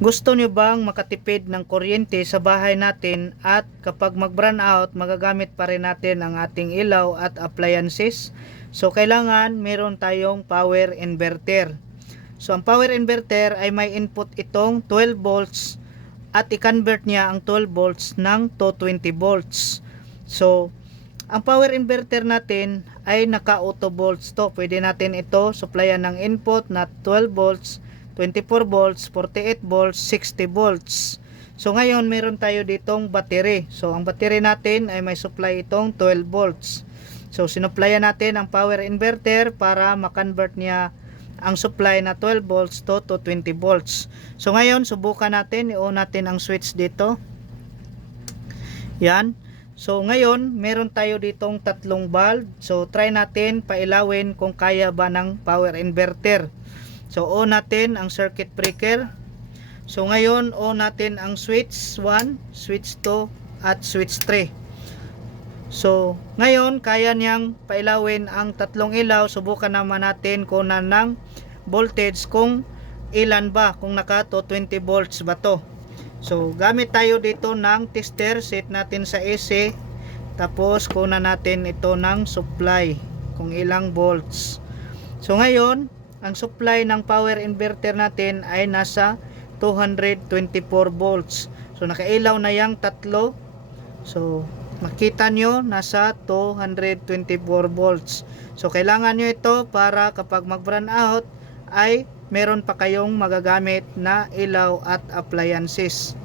Gusto nyo bang makatipid ng kuryente sa bahay natin at kapag mag-brown out, magagamit pa rin natin ang ating ilaw at appliances? So, kailangan meron tayong power inverter. So, ang power inverter ay may input itong 12 volts at i-convert niya ang 12 volts ng 220 volts. So, ang power inverter natin ay naka-auto volts to. Pwede natin ito supplyan ng input na 12 volts, 24 volts, 48 volts, 60 volts. So ngayon meron tayo ditong battery. So ang battery natin ay may supply itong 12 volts. So sinupplyan natin ang power inverter para ma-convert niya ang supply na 12 volts to, to 20 volts. So ngayon subukan natin, i-on natin ang switch dito. Yan. So ngayon, meron tayo ditong tatlong bulb. So try natin pailawin kung kaya ba ng power inverter. So on natin ang circuit breaker. So ngayon, on natin ang switch 1, switch 2 at switch 3. So ngayon, kaya niyang pailawin ang tatlong ilaw. Subukan naman natin kung na ng voltage kung ilan ba, kung naka to 20 volts ba to. So, gamit tayo dito ng tester, set natin sa AC, tapos kuna natin ito ng supply, kung ilang volts. So, ngayon, ang supply ng power inverter natin ay nasa 224 volts. So, nakailaw na yung tatlo. So, makita nyo, nasa 224 volts. So, kailangan nyo ito para kapag mag-run out, ay meron pa kayong magagamit na ilaw at appliances.